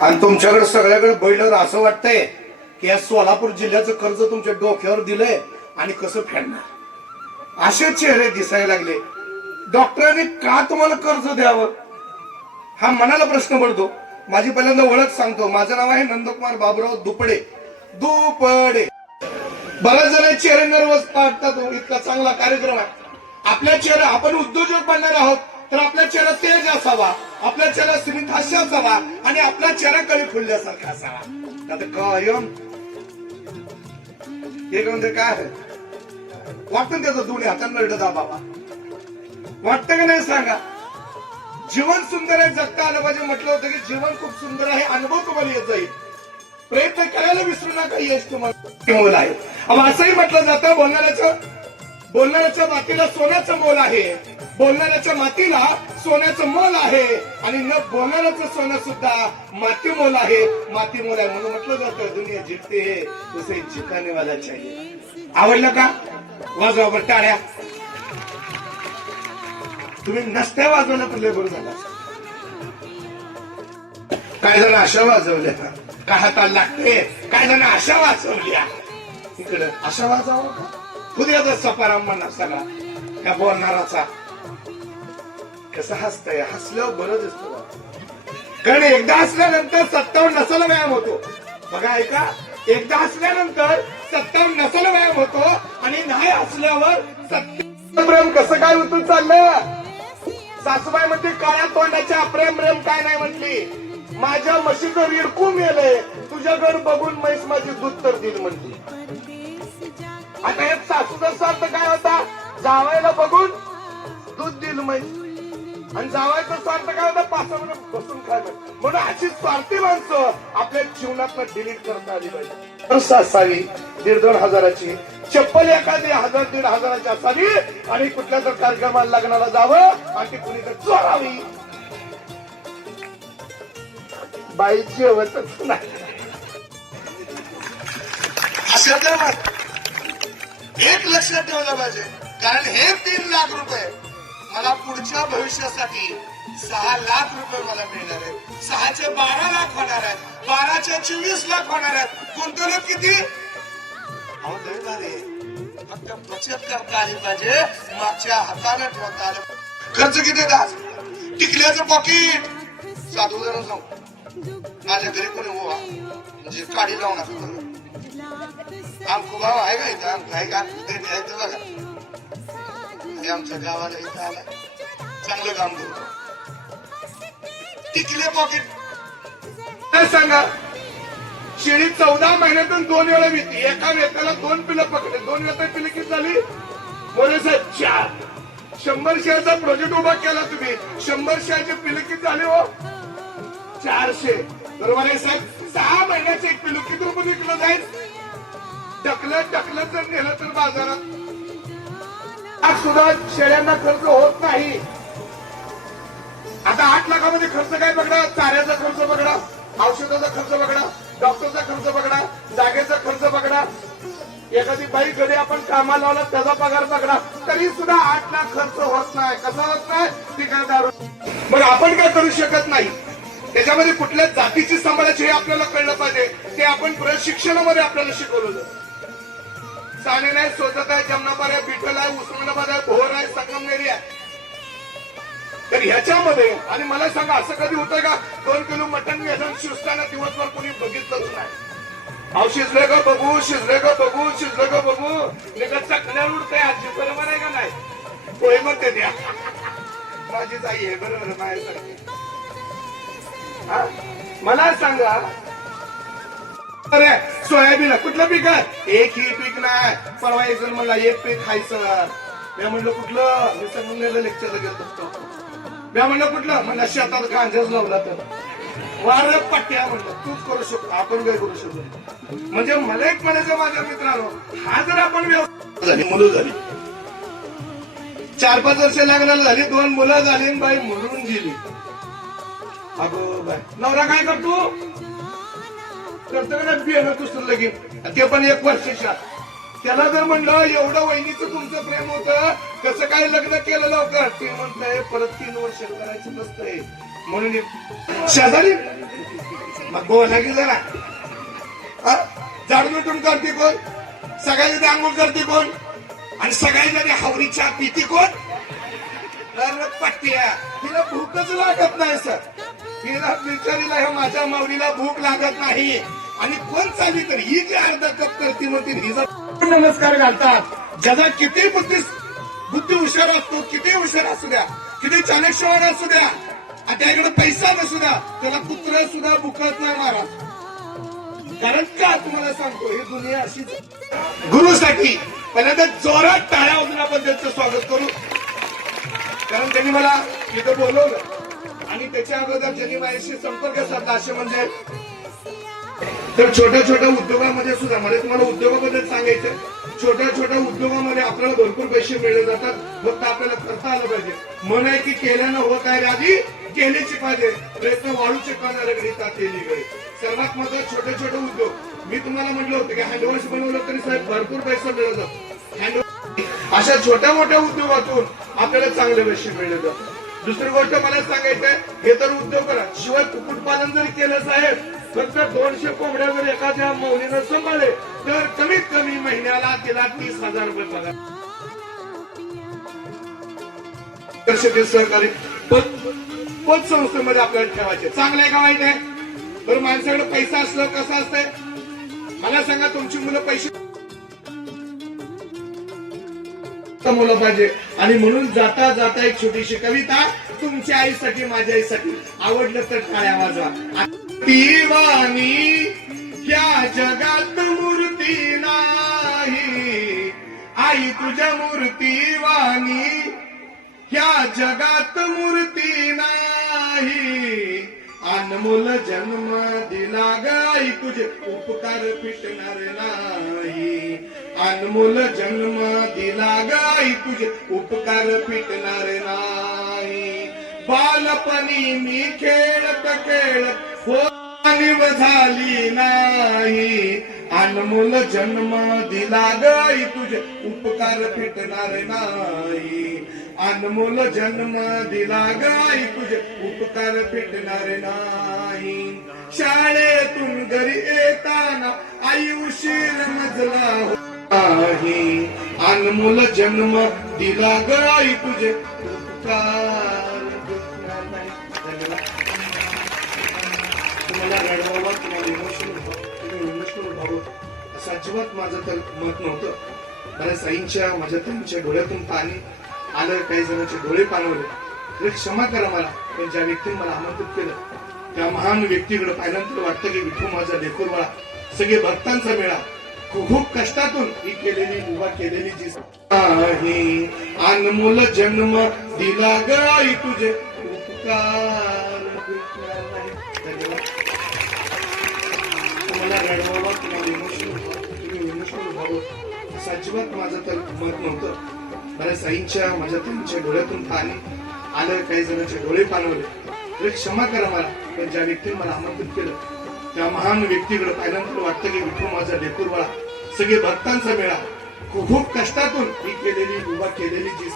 आणि तुमच्याकडे सगळ्याकडे बैलर असं वाटतंय की या सोलापूर जिल्ह्याचं कर्ज तुमच्या डोक्यावर दिलंय आणि कसं फेडणार? असे चेहरे दिसायला लागले. डॉक्टरांनी का तुम्हाला कर्ज द्यावं? हा मनाला प्रश्न पडतो. माझी पहिल्यांदा ओळख सांगतो. माझं नाव आहे नंदकुमार बाबुराव दुपडे. दुपडे. बऱ्याच जण चेहरे नर्वस वाटतात हो, इतका चांगला कार्यक्रम आहे. आपल्या चेहरा आपण उद्योजक बनणार आहोत तर आपल्या चेहरा तेज असावा. आपल्या चेहरा स्मित हास्य असावा आणि आपला चेहरा कळी फुलल्यासारखा असावा. आता कायम हे म्हणजे काय आहे? वाटतं त्याचा त्याचं दोन्ही हातांना रडत बाबा? वाटतं का नाही सांगा? जीवन सुंदर आहे जगता आलं पाहिजे म्हटलं होतं की जीवन खूप सुंदर आहे अनुभव तुम्हाला येत जाईल. प्रयत्न करायला विसरू नका यश तुम्हाला आहे. अहो, असंही म्हटलं जातं बोलणाऱ्याचं बोलणाऱ्याच्या मातीला सोन्याचं मोल आहे. बोलणाऱ्याच्या मातीला सोन्याचं मोल आहे. आणि न बोलणाऱ्याचं सोनं सुद्धा माती मोल आहे. माती मोल आहे म्हणून म्हटलं जातं दुनिया जिंकते हे. उसे जिंकाने वाला चाहिए. आवडलं का? वाजवा बरं टाळ्या. तुम्ही नसत्या वाजवलं तर लय बरं झालं काय जण अशा वाजवल्या? काय हाताला लागते? काय जण अशा वाजवल्या? इकडं अशा वाजवा का? उद्याचा सपाराम म्हणा सगळा त्या बोलणाराचा. कसं हसतंय? हसल्यावर बरं दिसतो कारण एकदा हसल्यानंतर सत्तावन्न नसल व्यायाम होतो. बघा ऐका. एकदा हसल्यानंतर सत्तावन्न नसल व्यायाम होतो आणि नाही हसल्यावर सत्तावन्न प्रेम कसं काय उतरून चाललं? सासूबाई म्हणते काळ्या तोंडाच्या प्रेम प्रेम काय नाही म्हटली. माझ्या म्हशीचं रिडकून गेलंय तुझ्याकडे बघून म्हैस माझी दूध तर दिली म्हणली. आता एक सासूचा स्वार्थ काय होता? जावायला बघून दूध दिल म्हैस आणि जावायचा स्वार्थ काय होता? पाच बसून खायला म्हणून अशी स्वार्थी माणसं आपल्या जीवनात डिलीट करता आली पाहिजे असावी दीड दोन हजाराची चप्पल एखादी हजार दीड हजाराची असावी आणि कुठल्या तर कार्यक्रमाला लग्नाला जावं आणि ती तर चोरावी. बाईची जेवतच नाही. असं तर एक लक्षात ठेवलं पाहिजे. कारण हे तीन लाख रुपये मला पुढच्या भविष्यासाठी सहा लाख रुपये मला मिळणार आहेत. सहाचे बारा लाख होणार आहेत. बाराचे चोवीस लाख होणार आहेत. गुंतवणूक किती? अहो लय झाले फक्त बचत करता आली पाहिजे. मागच्या हाताने ठेवता आलं खर्च किती दास टिकल्याचं पॉकेट साधू जरा सांगू माझ्या घरी कोणी हो म्हणजे काढी लावून आमको भाव आहे का इथं आमको आहे का ते द्यायचं बघा। आणि आमच्या गावाला इथं आला। चांगलं काम करतो तिथले पॉकेट सांगा शेळी चौदा महिन्यातून दोन वेळा मिळते एका वेताला दोन पिलं पकडले. दोन वेळा पिलं किती झाली? बोले साहेब चार. शंभर शेअरचा प्रोजेक्ट उभा केला तुम्ही. शंभर शेअरचे पिलं किती झाले हो? चारशे. बरोबर आहे साहेब. सहा महिन्याचे एक टकलं टकलं जर नेलं तर बाजारात. आज सुद्धा शेळ्यांना खर्च होत नाही. आता आठ लाखामध्ये खर्च काय बघा चाऱ्याचा खर्च बघा औषधाचा खर्च बघा डॉक्टरचा खर्च बघा जागेचा खर्च बघा एखादी बाई कधी आपण कामाला लावला त्याचा पगार बघा तरी सुद्धा आठ लाख खर्च होत नाही. कसा होत नाही? ती काय दारू. मग आपण काय करू शकत नाही? त्याच्यामध्ये कुठल्या जातीची सांभाळायची हे आपल्याला कळलं पाहिजे. ते आपण प्रशिक्षणामध्ये आपल्याला शिकवलं सानेन आहे स्वतः आहे जमनाबाद आहे बिठल आहे उस्मानाबाद आहे भोर आहे संगमनेरी आहे तर ह्याच्यामध्ये आणि मला सांगा असं कधी होतं का? दोन किलो मटण व्यसन शिजताना दिवसभर कोणी बघितलंच नाही. अहो शिजले ग बघू शिजले ग बघू शिजले ग बघू. निघतचा कल्याण उडतंय आजी बरोबर आहे का नाही? होय म्हणते द्या माझी आई आहे बरोबर आहे, माझ्यासारखी मला सांगा अरे सोयाबीन कुठलं पीक आहे? एक ही पीक नाही. परवा एक जण म्हणला एक पीक खायचं मी म्हणलं कुठलं? मी संगमनेरला लेक्चरला गेलो होतो. मी म्हणलं कुठलं? म्हणलं शेतात गांजाच लावला तर. वार पट्ट्या म्हणलं. तूच करू शकतो. आपण काय करू शकतो म्हणजे मला एक म्हणायचं माझ्या मित्रांनो हा जर आपण व्यवस्था झाली मुलं झाली. चार पाच वर्ष लग्नाला झाली दोन मुलं झाली आणि बाई म्हणून गेली. अगो बाय नवरा काय करतो? करतो का बियाणं दुसरं लगीन. ते पण एक वर्षाच्या. त्याला जर म्हणलं एवढं वहिनीचं तुमचं प्रेम होतं कसं काय लग्न केलं लवकर? ते म्हणतंय परत तीन वर्ष करायचं नसतंय. म्हणून शेजारी मग बोला की जरा. हा? झाडून करते कोण? सगळ्या जरी आंघोळ करते कोण? आणि सगळ्या जणी हावरीच्या पिती कोण? अरे पट्ट्या तिला भूकच लागत नाही सर. तिला बिचारीला ह्या माझ्या माऊलीला भूक लागत नाही. आणि कोण चालली तर ही जी अर्धा कप करते म्हणते हिचा नमस्कार घालतात. ज्याचा किती बुद्धी बुद्धी हुशार असतो किती हुशार असू द्या किती चाणक्षवान असू द्या त्याकडे पैसा नसू द्या त्याला कुत्र सुद्धा भुकत नाही महाराज कारण का तुम्हाला सांगतो ही दुनिया अशीच. गुरुसाठी पहिल्यांदा जोरात टाळ्या त्यांचं स्वागत करू. कारण त्यांनी मला इथं बोलवलं. आणि त्याच्या अगोदर ज्यांनी माझ्याशी संपर्क साधला असे म्हणजे तर छोट्या छोट्या उद्योगामध्ये सुद्धा म्हणजे तुम्हाला उद्योगाबद्दल सांगायचं छोट्या छोट्या उद्योगामध्ये आपल्याला भरपूर पैसे मिळले जातात. फक्त आपल्याला करता आलं पाहिजे. मन आहे की केल्यानं होत आहे आधी केल्याची पाहिजे. प्रयत्न वाढूचे करणारे सर्वात महत्त्वाचे छोटे छोटे उद्योग. मी तुम्हाला म्हटलं होतं की हँडवॉश बनवलं तरी साहेब भरपूर पैसा मिळत जातो हँडवॉश अशा छोट्या मोठ्या उद्योगातून आपल्याला चांगले पैसे मिळले जातात. दुसरी गोष्ट मला सांगायचंय हे तर उद्योग करा. शिवाय कुक्कुटपालन जरी केलं साहेब फक्त दोनशे कोंबड्या जर एखाद्या मौलीनं सांभाळले तर कमीत कमी महिन्याला तिला तीस हजार रुपये पगार. सहकारी पद संस्थेमध्ये आपल्याला ठेवायचे. चांगलं आहे का वाईट आहे? तर माणसाकडे पैसा असलं कसं असतंय? मला सांगा तुमची मुलं पैसे मुलं पाहिजे. आणि म्हणून जाता जाता एक छोटीशी कविता तुमच्या आईसाठी माझ्या आईसाठी. आवडलं तर टाळ्या वाजवा. ती वाणी या जगात मूर्ती नाही. आई तुझ्या मूर्ती वाणी या जगात मूर्ती नाही. अनमोल जन्म दिला गाई तुझे उपकार फिटणार नाही. अनमोल जन्म दिला गाई तुझे उपकार फिटणार नाही. बालपणी मी खेळत खेळत हो झाली नाही. अनमोल जन्म दिला गाई तुझे उपकार फिटणार नाही. अनमोल जन्म दिला गाई तुझे उपकार फिटणार नाही. शाळेतून घरी येताना आई उशीर मजला नाही अनमोल जन्म दिला गाई तुझे उपकार अजिबात माझं तर मत नव्हतं. बऱ्याच आईंच्या माझ्या ताईंच्या डोळ्यातून पाणी आलं काही जणांचे डोळे पाणवले तर क्षमा करा मला पण ज्या व्यक्तीने मला आमंत्रित केलं त्या महान व्यक्तीकडे पाहिल्यानंतर वाटतं की विठू माझा लेकरवाळा सगळे भक्तांचा मेळा. खूप कष्टातून ही केलेली उभा केलेली जी आहे. अनमोल जन्म दिला गाई तुझे. उपकार मला रडवा असं अजिबात माझं तर मत नव्हतं. बऱ्याच साईंच्या माझ्या त्यांच्या डोळ्यातून पाणी आलं काही जणांचे डोळे पाणवले तर क्षमा करा मला पण ज्या व्यक्तीने मला आमंत्रित केलं त्या महान व्यक्तीकडे पाहिल्यानंतर वाटतं की विठू माझा लेकरवाळा सगळे भक्तांचा मेळा. खूप खूप कष्टातून ही केलेली उभा केलेली जी